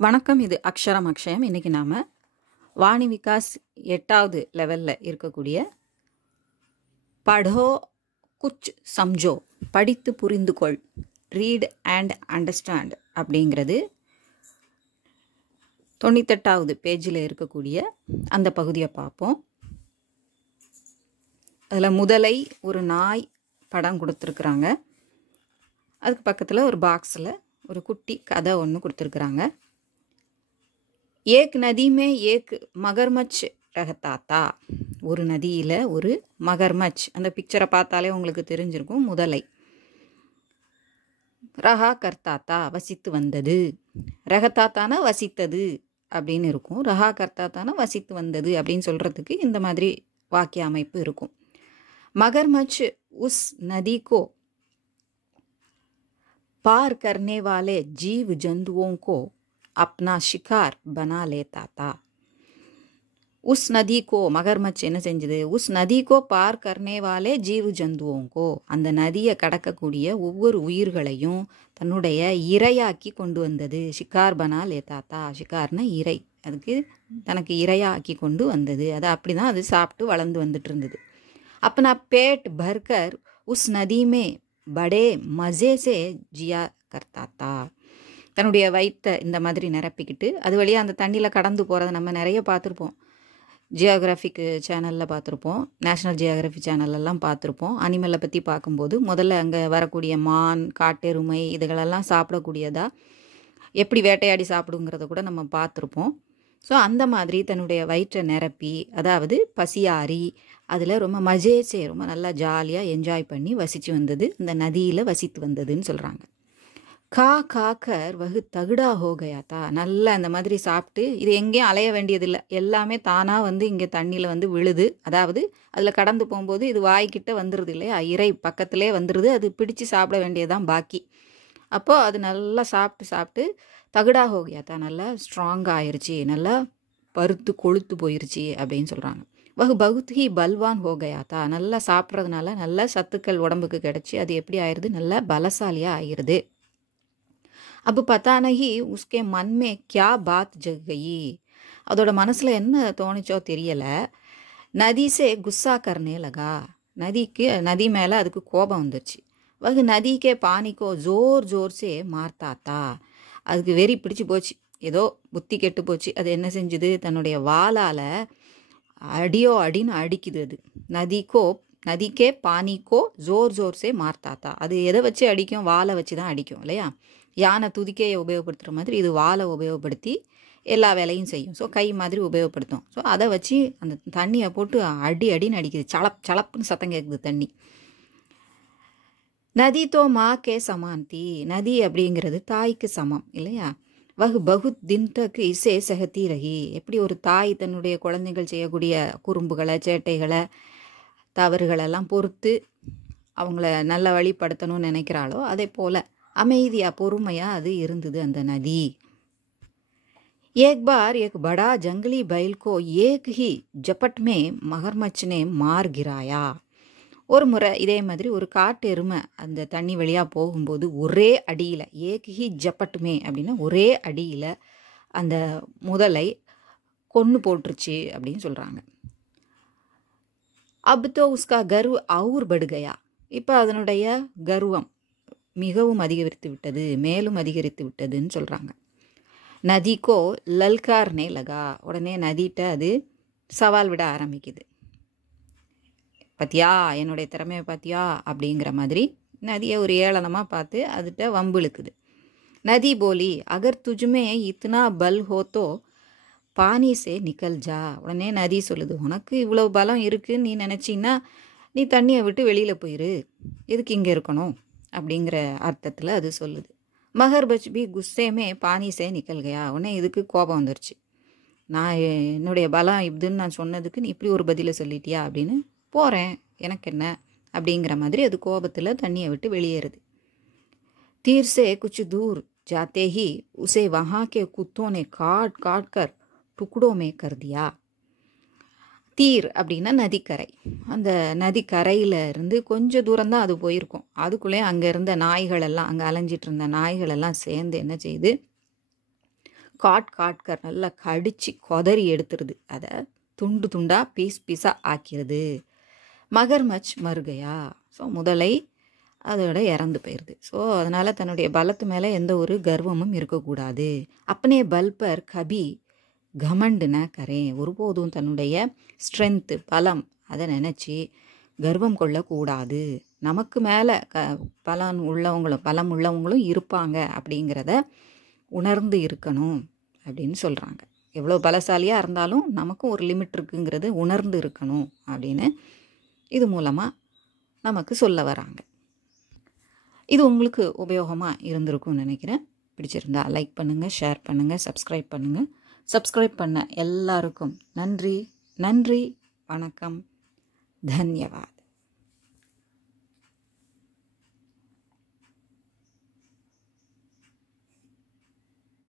வணக்கம். இது அக்ஷரம் அக்ஷயம். இன்றைக்கி நாம் வாணி விகாஸ் 8வது லெவலில் இருக்கக்கூடிய படோ குச் சம்ஜோ, படித்து புரிந்து கொள், ரீட் அண்ட் அண்டர்ஸ்டாண்ட் அப்படிங்கிறது 98வது பேஜில் இருக்கக்கூடிய அந்த பகுதியை பார்ப்போம். அதில் முதலை ஒரு நாய் படம் கொடுத்துருக்குறாங்க. அதுக்கு பக்கத்தில் ஒரு பாக்ஸில் ஒரு குட்டி கதை ஒன்று கொடுத்துருக்குறாங்க. ஏக் நதி மே ஏக் மகர்மச் ரஹத்தாத்தா, ஒரு நதியில் ஒரு மகர்மச், அந்த பிக்சரை பார்த்தாலே உங்களுக்கு தெரிஞ்சிருக்கும், முதலை. ரஹா கர்த்தாத்தா, வசித்து வந்தது. ரஹத்தாத்தானா வசித்தது அப்படின்னு இருக்கும். ரஹா கர்த்தாத்தானா வசித்து வந்தது அப்படின்னு சொல்கிறதுக்கு இந்த மாதிரி வாக்கிய அமைப்பு இருக்கும். மகர்மச் உஸ் நதி கோ पार करने वाले जीव जंतुओं को अपना शिकार बना लेता था. उस नदी को மகர்மச் என்ன செஞ்சது? உஸ் நதி கோ பார் கர்னே வாலே ஜீவ் ஜந்துவோங்கோ, அந்த நதியை கடக்கக்கூடிய ஒவ்வொரு உயிர்களையும் தன்னுடைய இரையாக்கி கொண்டு வந்தது. ஷிகார் பனா லேத்தாத்தா, ஷிகார்னா இறை, அதுக்கு தனக்கு இரையாக்கி கொண்டு வந்தது. அதை அப்படி தான் அது சாப்பிட்டு வளர்ந்து வந்துட்டு இருந்தது. अपना पेट भरकर उस नदी में படே மஜேசே ஜியா கர்த்தாத்தா, தன்னுடைய வயிற்றை இந்த மாதிரி நிரப்பிக்கிட்டு அது வழியாக அந்த தண்ணியில் கடந்து போகிறத நம்ம நிறைய பார்த்துருப்போம். ஜியோகிராஃபிக் சேனலில் பார்த்துருப்போம், நேஷ்னல் ஜியோகிராஃபி சேனலெல்லாம் பார்த்துருப்போம். அனிமலை பற்றி பார்க்கும்போது முதல்ல அங்கே வரக்கூடிய மான், காட்டெருமை இதுகளெல்லாம் சாப்பிடக்கூடியதா, எப்படி வேட்டையாடி சாப்பிடுங்கிறத கூட நம்ம பார்த்துருப்போம். ஸோ அந்த மாதிரி தன்னுடைய வயிற்றை நிரப்பி, அதாவது பசியாரி, அதில் ரொம்ப மஜேசே, ரொம்ப நல்லா ஜாலியாக என்ஜாய் பண்ணி வசித்து வந்தது, இந்த நதியில் வசித்து வந்ததுன்னு சொல்கிறாங்க. கா காக்கர் வகு தகுடா ஹோகயாத்தா, நல்லா அந்த மாதிரி சாப்பிட்டு இது எங்கேயும் அலைய வேண்டியதில்லை, எல்லாமே தானாக வந்து இங்கே தண்ணியில் வந்து விழுது. அதாவது அதில் கடந்து போகும்போது இது வாய்க்கிட்ட வந்துடுது இல்லையா, இறை பக்கத்திலே வந்துடுது, அது பிடிச்சு சாப்பிட வேண்டியதுதான் பாக்கி. அப்போது அது நல்லா சாப்பிட்டு தகுடா ஹோகயாத்தா, நல்லா ஸ்ட்ராங்காக ஆயிடுச்சு, நல்லா பருத்து கொழுத்து போயிருச்சு அப்படின்னு சொல்கிறாங்க. வகு பகுத் ஹி பல்வான் ஹோகயாத்தா, நல்லா சாப்பிட்றதுனால நல்ல சத்துக்கள் உடம்புக்கு கிடச்சி அது எப்படி ஆயிடுது, நல்லா பலசாலியாக ஆயிடுது. அப்போ பத்தானஹி உஸ்கே மன்மே கியா பாத் ஜகயி, அதோட மனசில் என்ன தோணிச்சோ தெரியலை. நதிசே குஸ்ஸா கர்னே லகா, நதி மேலே அதுக்கு கோபம் வந்துருச்சு. வகு நதிக்கே பானிக்கோ ஜோர் ஜோர் சே மார்த்தாத்தா, அதுக்கு வெறி பிடிச்சி போச்சு, ஏதோ புத்தி கெட்டு போச்சு. அது என்ன செஞ்சுது, தன்னுடைய வாளால் அடியோ அடின்னு அடிக்குது. அது நதிக்கே பானிக்கோ ஜோர் ஜோர் சே மார்த்தாத்தா, அது எதை வச்சு அடிக்கும், வாளை வச்சு தான் அடிக்கும் இல்லையா. யானை துதிக்கையை உபயோகப்படுத்துகிற மாதிரி இது வாளை உபயோகப்படுத்தி எல்லா வேலையும் செய்யும். ஸோ கை மாதிரி உபயோகப்படுத்தும். ஸோ அதை வச்சு அந்த தண்ணியை போட்டு அடின்னு அடிக்குது. சலப்புன்னு சத்தம் கேட்குது தண்ணி. நதி தோ மா கே சமாந்தி, நதி அப்படிங்கிறது தாய்க்கு சமம் இல்லையா. வகு பகுத் தின் தக் இசே சகத்தி ரகி, எப்படி ஒரு தாய் தன்னுடைய குழந்தைகள் செய்யக்கூடிய குறும்புகளை, சேட்டைகளை, தவறுகளெல்லாம் பொறுத்து அவங்கள நல்ல வழிப்படுத்தணும்னு நினைக்கிறாளோ அதே போல் அமைதியாக பொறுமையாக அது இருந்தது அந்த நதி. ஏக் பார் ஏக் படா Jungli file go Ek he ஜப்பட் மே மகர்மச் நே மார் கிராயா, ஒரு முறை இதே மாதிரி ஒரு காட்டு எருமை அந்த தண்ணி வழியாக போகும்போது ஒரே அடியில், ஏக் ஹி ஜப்பட்டுமே அப்படின்னா ஒரே அடியில் அந்த முதலை கொன்று போட்டுருச்சு அப்படின்னு சொல்கிறாங்க. அப் தோ உஸ்கா கர்வ் அவுர் படுகையா, இப்போ அதனுடைய கர்வம் மிகவும் அதிகரித்து விட்டது, மேலும் அதிகரித்து விட்டதுன்னு சொல்கிறாங்க. நதிக்கோ லல்கார்னே லகா, உடனே நதிட்ட அது சவால் விட ஆரம்பிக்குது. பார்த்தியா என்னுடைய திறமையை பார்த்தியா அப்படிங்கிற மாதிரி நதியை ஒரு ஏளனமாக பார்த்து அதுகிட்ட வம்பு இழுக்குது. நதி போலி அகர் துஜ்மே இத்தனா பல் ஹோத்தோ பானி சே நிக்கல் ஜா, உடனே நதி சொல்லுது, உனக்கு இவ்வளோ பலம் இருக்குன்னு நீ நினச்சின்னா நீ தண்ணியை விட்டு வெளியில் போயிரு, எதுக்கு இங்கே இருக்கணும் அப்படிங்கிற அர்த்தத்தில் அது சொல்லுது. மகர்பச் பி குஸ்ஸேமே பானி சே நிக்கல் கயா, உடனே இதுக்கு கோபம் வந்துருச்சு. நான் என்னுடைய பலம் இதுன்னு நான் சொன்னதுக்கு நீ இப்படி ஒரு பதிலை சொல்லிட்டியா அப்படின்னு, போகிறேன் எனக்கு என்ன அப்படிங்கிற மாதிரி அது கோபத்தில் தண்ணியை விட்டு வெளியேறுது. தீர் சே குச் தூர் ஜாத்தே ஹி உசே வஹா கே குத்தோ நே காட் காட் கர் டுக்குடோ மே கர் தியா. தீர் அப்படின்னா நதிக்கரை, அந்த நதிக்கரையில் இருந்து கொஞ்சம் தூரம்தான் அது போயிருக்கும். அதுக்குள்ளே அங்கே இருந்த நாய்களெல்லாம், அங்கே அலைஞ்சிட்டு இருந்த நாய்களெல்லாம் சேர்ந்து என்ன செய்யுது, காட் நல்லா கடிச்சு கொதறி எடுத்துருது, அதை துண்டு துண்டாக பீஸாக ஆக்கிடுது. மகர்மச் மருகையா, ஸோ முதலை அதோட இறந்து போயிடுது. ஸோ அதனால் தன்னுடைய பலத்து மேலே எந்த ஒரு கர்வமும் இருக்கக்கூடாது. அப்பனே பல் பர் கபி கமண்டு ந கரேன், ஒருபோதும் தன்னுடைய ஸ்ட்ரென்த்து பலம் அதை நினச்சி கர்வம் கொள்ளக்கூடாது. நமக்கு மேலே பலம் உள்ளவங்களும் இருப்பாங்க அப்படிங்கிறத உணர்ந்து இருக்கணும் அப்படின்னு சொல்கிறாங்க. எவ்வளோ பலசாலியாக இருந்தாலும் நமக்கும் ஒரு லிமிட் இருக்குங்கிறது உணர்ந்து இருக்கணும் அப்படின்னு இது மூலமாக நமக்கு சொல்ல வராங்க. இது உங்களுக்கு உபயோகமாக இருந்திருக்கும்னு நினைக்கிறேன். பிடிச்சிருந்தா லைக் பண்ணுங்கள், ஷேர் பண்ணுங்கள், சப்ஸ்கிரைப் பண்ணுங்கள். சப்ஸ்கிரைப் பண்ண எல்லாருக்கும் நன்றி. வணக்கம். தன்யவாத்.